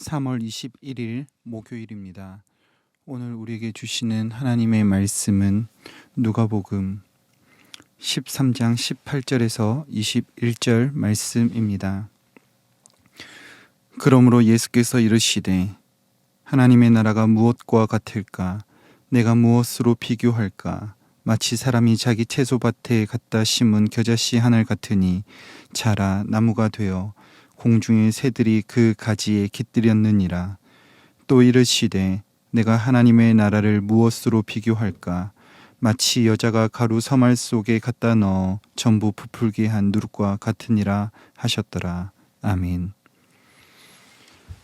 3월 21일 목요일입니다. 오늘 우리에게 주시는 하나님의 말씀은 누가복음 13장 18절에서 21절 말씀입니다. 그러므로 예수께서 이르시되 하나님의 나라가 무엇과 같을까? 내가 무엇으로 비교할까? 마치 사람이 자기 채소밭에 갖다 심은 겨자씨 한 알 같으니 자라 나무가 되어 공중의 새들이 그 가지에 깃들였느니라. 또 이르시되 내가 하나님의 나라를 무엇으로 비교할까? 마치 여자가 가루 서말 속에 갖다 넣어 전부 부풀게 한 누룩과 같으니라 하셨더라. 아멘.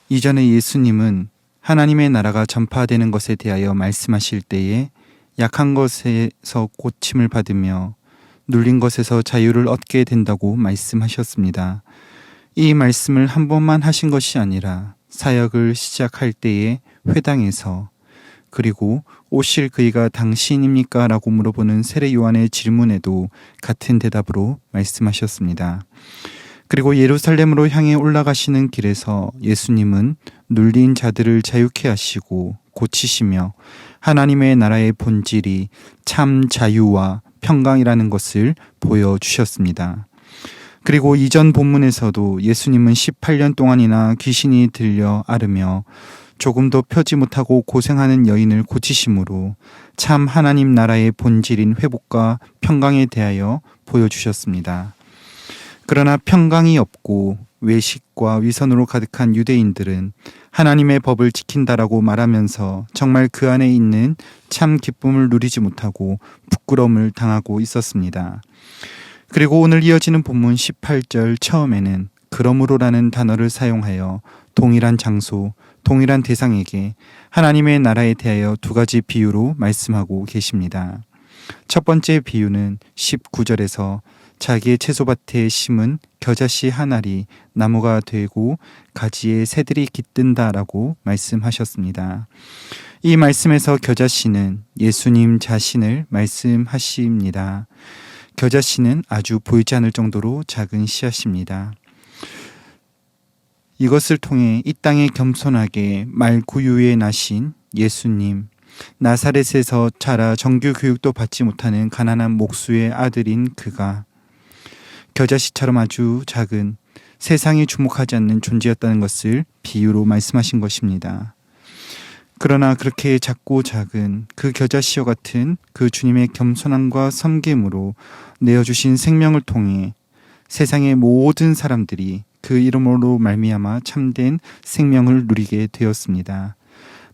이전에 예수님은 하나님의 나라가 전파되는 것에 대하여 말씀하실 때에 약한 것에서 고침을 받으며 눌린 것에서 자유를 얻게 된다고 말씀하셨습니다. 이 말씀을 한 번만 하신 것이 아니라 사역을 시작할 때에 회당에서 그리고 오실 그이가 당신입니까? 라고 물어보는 세례 요한의 질문에도 같은 대답으로 말씀하셨습니다. 그리고 예루살렘으로 향해 올라가시는 길에서 예수님은 눌린 자들을 자유케 하시고 고치시며 하나님의 나라의 본질이 참 자유와 평강이라는 것을 보여주셨습니다. 그리고 이전 본문에서도 예수님은 18년 동안이나 귀신이 들려 앓으며 조금도 펴지 못하고 고생하는 여인을 고치심으로 참 하나님 나라의 본질인 회복과 평강에 대하여 보여주셨습니다. 그러나 평강이 없고 외식과 위선으로 가득한 유대인들은 하나님의 법을 지킨다라고 말하면서 정말 그 안에 있는 참 기쁨을 누리지 못하고 부끄러움을 당하고 있었습니다. 그리고 오늘 이어지는 본문 18절 처음에는 그러므로라는 단어를 사용하여 동일한 장소, 동일한 대상에게 하나님의 나라에 대하여 두 가지 비유로 말씀하고 계십니다. 첫 번째 비유는 19절에서 자기의 채소밭에 심은 겨자씨 한 알이 나무가 되고 가지에 새들이 깃든다라고 말씀하셨습니다. 이 말씀에서 겨자씨는 예수님 자신을 말씀하십니다. 겨자씨는 아주 보이지 않을 정도로 작은 씨앗입니다. 이것을 통해 이 땅에 겸손하게 말구유에 나신 예수님, 나사렛에서 자라 정규 교육도 받지 못하는 가난한 목수의 아들인 그가 겨자씨처럼 아주 작은 세상이 주목하지 않는 존재였다는 것을 비유로 말씀하신 것입니다. 그러나 그렇게 작고 작은 그 겨자씨와 같은 그 주님의 겸손함과 섬김으로 내어주신 생명을 통해 세상의 모든 사람들이 그 이름으로 말미암아 참된 생명을 누리게 되었습니다.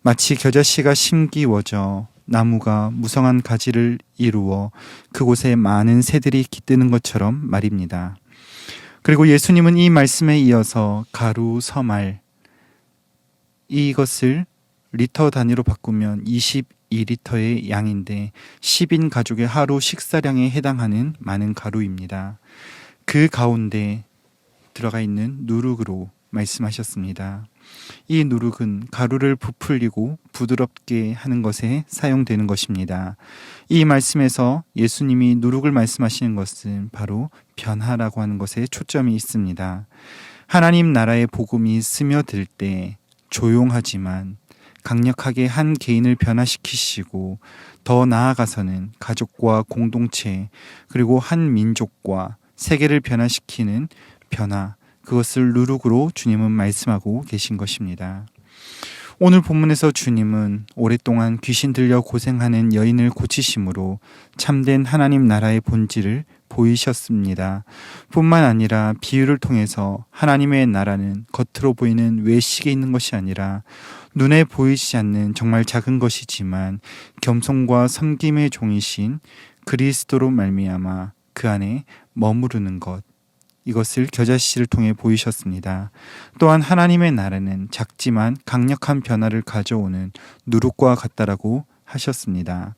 마치 겨자씨가 심기워져 나무가 무성한 가지를 이루어 그곳에 많은 새들이 깃드는 것처럼 말입니다. 그리고 예수님은 이 말씀에 이어서 가루, 서말 이것을 리터 단위로 바꾸면 22리터의 양인데 10인 가족의 하루 식사량에 해당하는 많은 가루입니다. 그 가운데 들어가 있는 누룩으로 말씀하셨습니다. 이 누룩은 가루를 부풀리고 부드럽게 하는 것에 사용되는 것입니다. 이 말씀에서 예수님이 누룩을 말씀하시는 것은 바로 변화라고 하는 것에 초점이 있습니다. 하나님 나라의 복음이 스며들 때 조용하지만 강력하게 한 개인을 변화시키시고 더 나아가서는 가족과 공동체 그리고 한 민족과 세계를 변화시키는 변화, 그것을 누룩으로 주님은 말씀하고 계신 것입니다. 오늘 본문에서 주님은 오랫동안 귀신 들려 고생하는 여인을 고치심으로 참된 하나님 나라의 본질을 보이셨습니다. 뿐만 아니라 비유를 통해서 하나님의 나라는 겉으로 보이는 외식에 있는 것이 아니라 눈에 보이지 않는 정말 작은 것이지만 겸손과 섬김의 종이신 그리스도로 말미암아 그 안에 머무르는 것, 이것을 겨자씨를 통해 보이셨습니다. 또한 하나님의 나라는 작지만 강력한 변화를 가져오는 누룩과 같다라고 하셨습니다.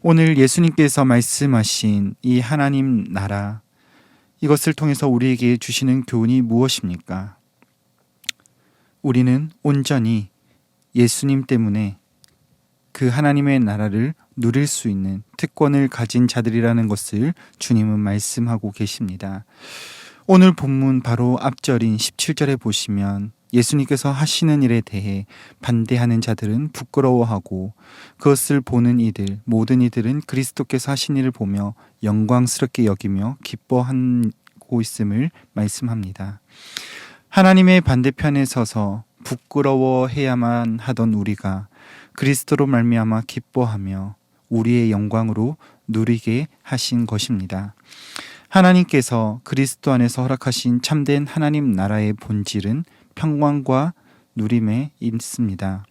오늘 예수님께서 말씀하신 이 하나님 나라, 이것을 통해서 우리에게 주시는 교훈이 무엇입니까? 우리는 온전히 예수님 때문에 그 하나님의 나라를 누릴 수 있는 특권을 가진 자들이라는 것을 주님은 말씀하고 계십니다. 오늘 본문 바로 앞절인 17절에 보시면 예수님께서 하시는 일에 대해 반대하는 자들은 부끄러워하고 그것을 보는 이들, 모든 이들은 그리스도께서 하신 일을 보며 영광스럽게 여기며 기뻐하고 있음을 말씀합니다. 하나님의 반대편에 서서 부끄러워해야만 하던 우리가 그리스도로 말미암아 기뻐하며 우리의 영광으로 누리게 하신 것입니다. 하나님께서 그리스도 안에서 허락하신 참된 하나님 나라의 본질은 평강과 누림에 있습니다.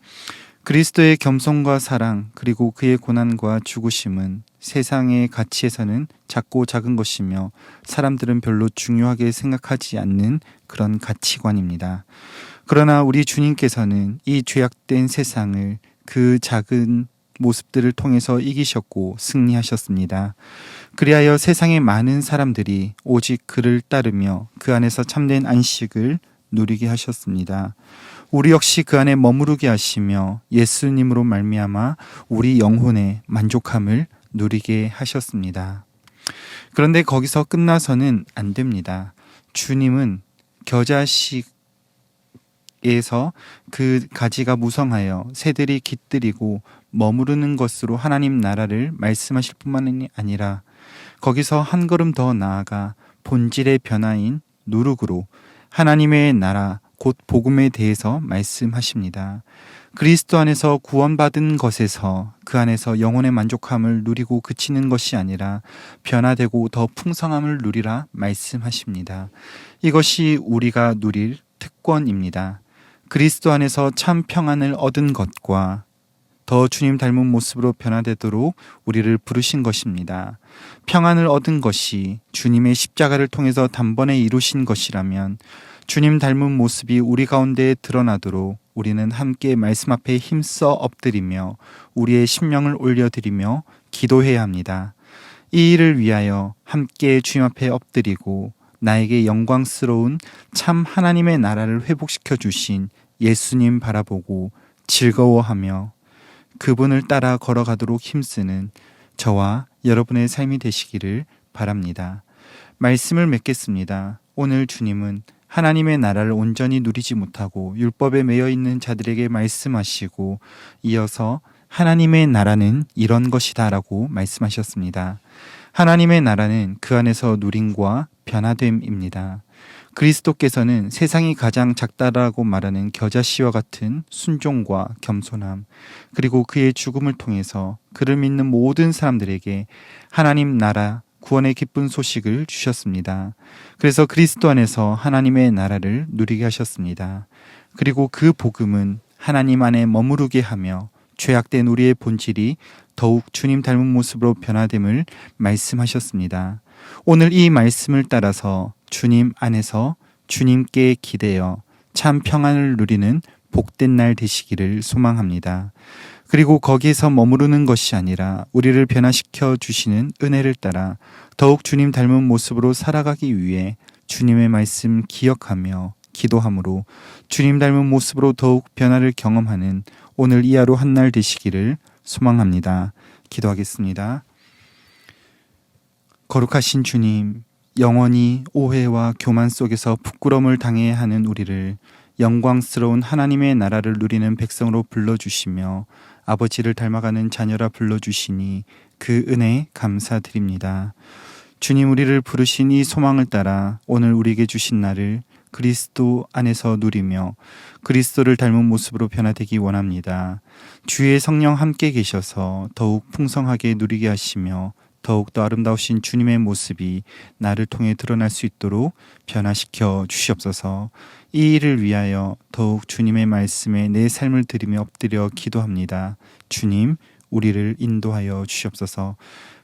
그리스도의 겸손과 사랑 그리고 그의 고난과 죽으심은 세상의 가치에서는 작고 작은 것이며 사람들은 별로 중요하게 생각하지 않는 그런 가치관입니다. 그러나 우리 주님께서는 이 죄악된 세상을 그 작은 모습들을 통해서 이기셨고 승리하셨습니다. 그리하여 세상의 많은 사람들이 오직 그를 따르며 그 안에서 참된 안식을 누리게 하셨습니다. 우리 역시 그 안에 머무르게 하시며 예수님으로 말미암아 우리 영혼의 만족함을 누리게 하셨습니다. 그런데 거기서 끝나서는 안 됩니다. 주님은 겨자씨에서 그 가지가 무성하여 새들이 깃들이고 머무르는 것으로 하나님 나라를 말씀하실 뿐만이 아니라 거기서 한 걸음 더 나아가 본질의 변화인 누룩으로 하나님의 나라 곧 복음에 대해서 말씀하십니다. 그리스도 안에서 구원받은 것에서 그 안에서 영혼의 만족함을 누리고 그치는 것이 아니라 변화되고 더 풍성함을 누리라 말씀하십니다. 이것이 우리가 누릴 특권입니다. 그리스도 안에서 참 평안을 얻은 것과 더 주님 닮은 모습으로 변화되도록 우리를 부르신 것입니다. 평안을 얻은 것이 주님의 십자가를 통해서 단번에 이루신 것이라면 주님 닮은 모습이 우리 가운데 드러나도록 우리는 함께 말씀 앞에 힘써 엎드리며 우리의 심령을 올려드리며 기도해야 합니다. 이 일을 위하여 함께 주님 앞에 엎드리고 나에게 영광스러운 참 하나님의 나라를 회복시켜 주신 예수님 바라보고 즐거워하며 그분을 따라 걸어가도록 힘쓰는 저와 여러분의 삶이 되시기를 바랍니다. 말씀을 맺겠습니다. 오늘 주님은 하나님의 나라를 온전히 누리지 못하고 율법에 매여 있는 자들에게 말씀하시고 이어서 하나님의 나라는 이런 것이다 라고 말씀하셨습니다. 하나님의 나라는 그 안에서 누림과 변화됨입니다. 그리스도께서는 세상이 가장 작다라고 말하는 겨자씨와 같은 순종과 겸손함 그리고 그의 죽음을 통해서 그를 믿는 모든 사람들에게 하나님 나라 구원의 기쁜 소식을 주셨습니다. 그래서 그리스도 안에서 하나님의 나라를 누리게 하셨습니다. 그리고 그 복음은 하나님 안에 머무르게 하며 죄악된 우리의 본질이 더욱 주님 닮은 모습으로 변화됨을 말씀하셨습니다. 오늘 이 말씀을 따라서 주님 안에서 주님께 기대어 참 평안을 누리는 복된 날 되시기를 소망합니다. 그리고 거기에서 머무르는 것이 아니라 우리를 변화시켜 주시는 은혜를 따라 더욱 주님 닮은 모습으로 살아가기 위해 주님의 말씀 기억하며 기도함으로 주님 닮은 모습으로 더욱 변화를 경험하는 오늘 이 하루 한날 되시기를 소망합니다. 기도하겠습니다. 거룩하신 주님, 영원히 오해와 교만 속에서 부끄러움을 당해야 하는 우리를 영광스러운 하나님의 나라를 누리는 백성으로 불러주시며 아버지를 닮아가는 자녀라 불러주시니 그 은혜 감사드립니다. 주님, 우리를 부르신 이 소망을 따라 오늘 우리에게 주신 날을 그리스도 안에서 누리며 그리스도를 닮은 모습으로 변화되기 원합니다. 주의 성령 함께 계셔서 더욱 풍성하게 누리게 하시며 더욱더 아름다우신 주님의 모습이 나를 통해 드러날 수 있도록 변화시켜 주시옵소서. 이 일을 위하여 더욱 주님의 말씀에 내 삶을 드리며 엎드려 기도합니다. 주님, 우리를 인도하여 주시옵소서.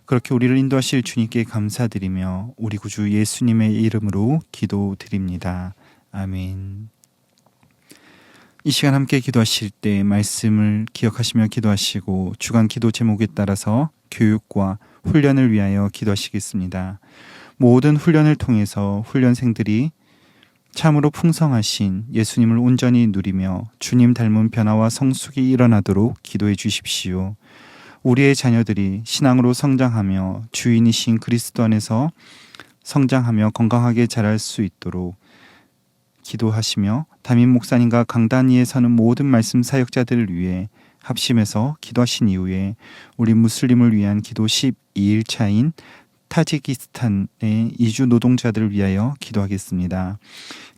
그렇게 우리를 인도하실 주님께 감사드리며 우리 구주 예수님의 이름으로 기도드립니다. 아멘. 이 시간 함께 기도하실 때 말씀을 기억하시며 기도하시고 주간 기도 제목에 따라서 교육과 훈련을 위하여 기도하시겠습니다. 모든 훈련을 통해서 훈련생들이 참으로 풍성하신 예수님을 온전히 누리며 주님 닮은 변화와 성숙이 일어나도록 기도해 주십시오. 우리의 자녀들이 신앙으로 성장하며 주인이신 그리스도 안에서 성장하며 건강하게 자랄 수 있도록 기도하시며 담임 목사님과 강단 위에 서는 모든 말씀 사역자들을 위해 합심해서 기도하신 이후에 우리 무슬림을 위한 기도 12일 차인 타지키스탄의 이주 노동자들을 위하여 기도하겠습니다.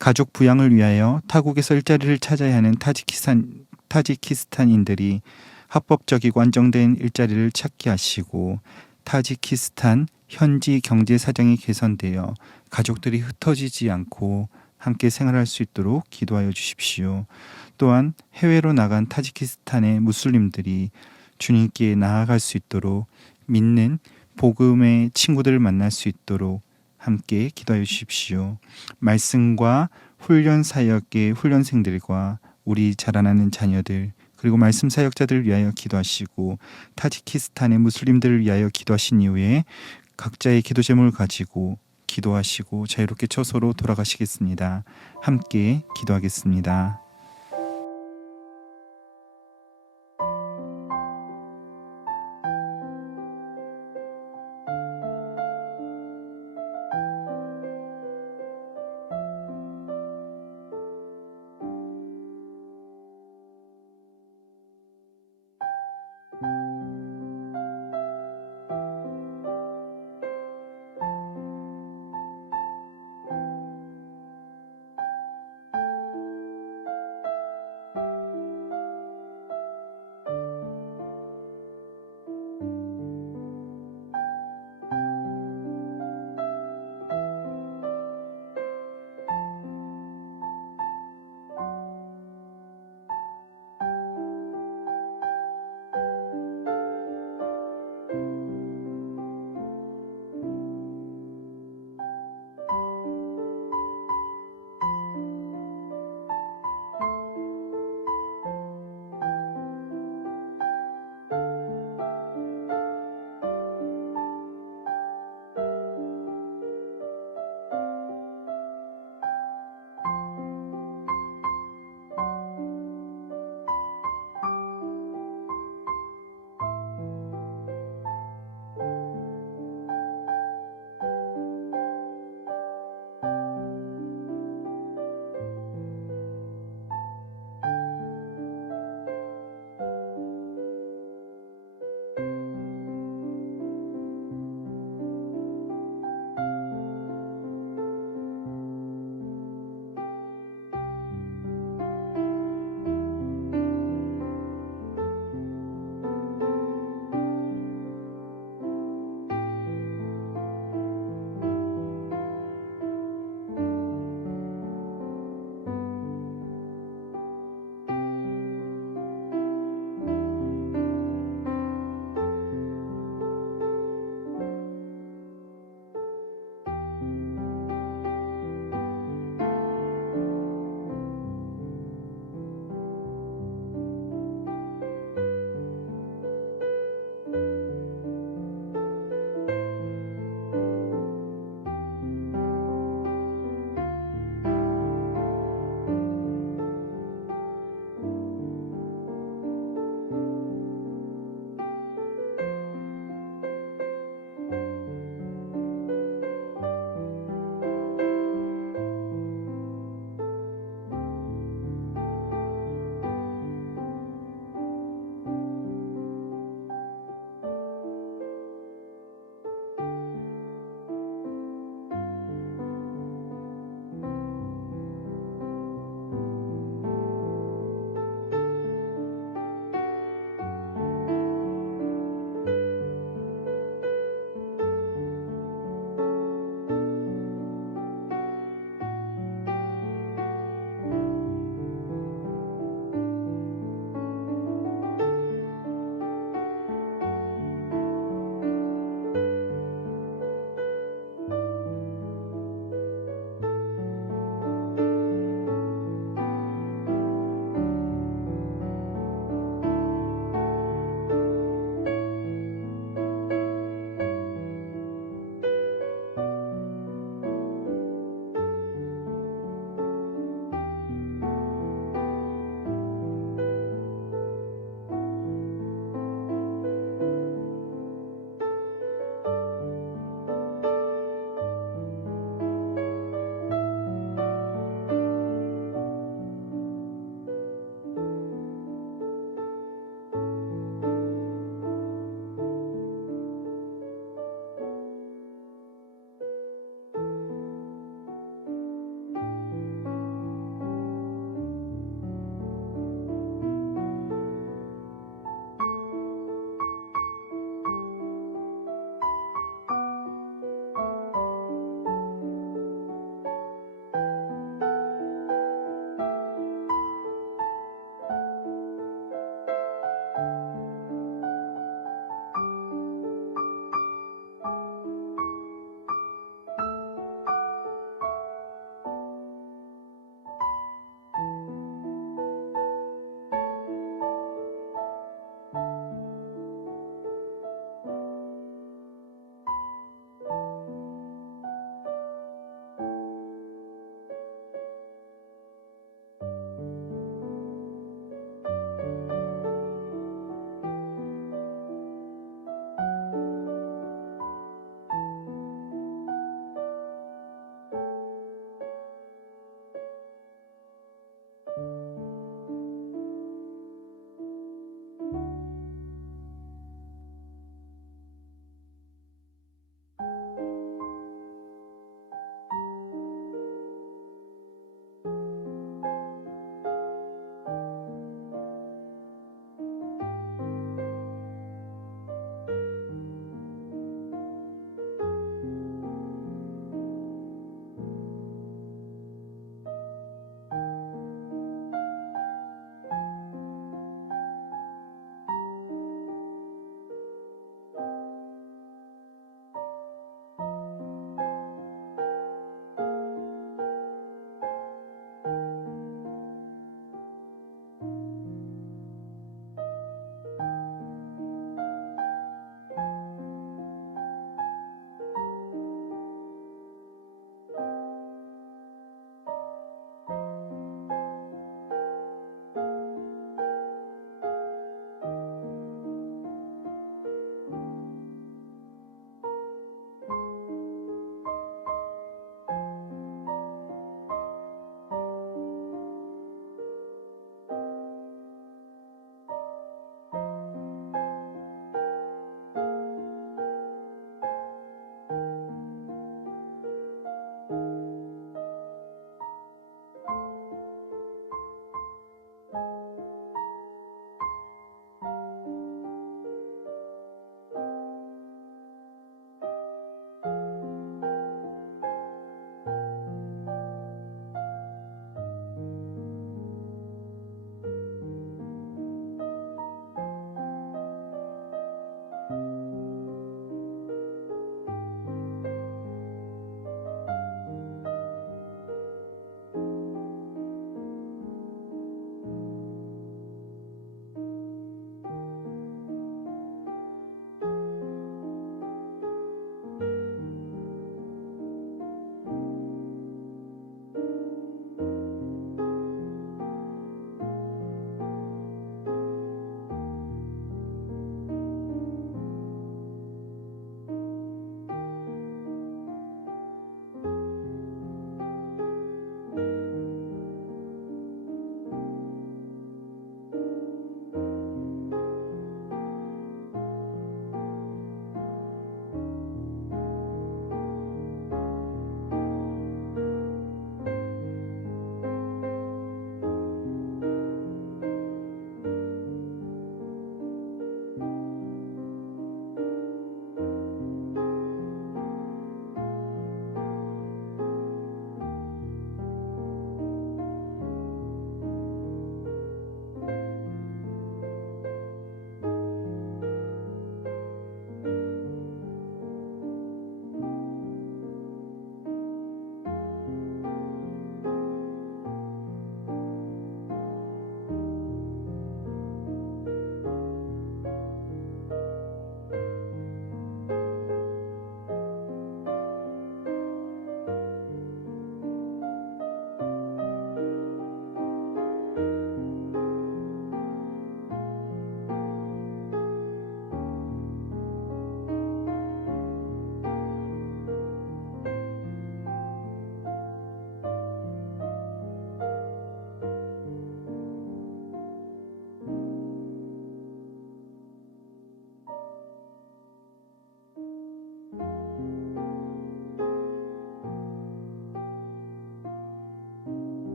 가족 부양을 위하여 타국에서 일자리를 찾아야 하는 타지키스탄인들이 합법적이고 안정된 일자리를 찾게 하시고 타지키스탄 현지 경제 사정이 개선되어 가족들이 흩어지지 않고 함께 생활할 수 있도록 기도하여 주십시오. 또한 해외로 나간 타지키스탄의 무슬림들이 주님께 나아갈 수 있도록 믿는 복음의 친구들을 만날 수 있도록 함께 기도하여 주십시오. 말씀과 훈련 사역의 훈련생들과 우리 자라나는 자녀들 그리고 말씀 사역자들을 위하여 기도하시고 타지키스탄의 무슬림들을 위하여 기도하신 이후에 각자의 기도 제목을 가지고 기도하시고 자유롭게 처소로 돌아가시겠습니다. 함께 기도하겠습니다.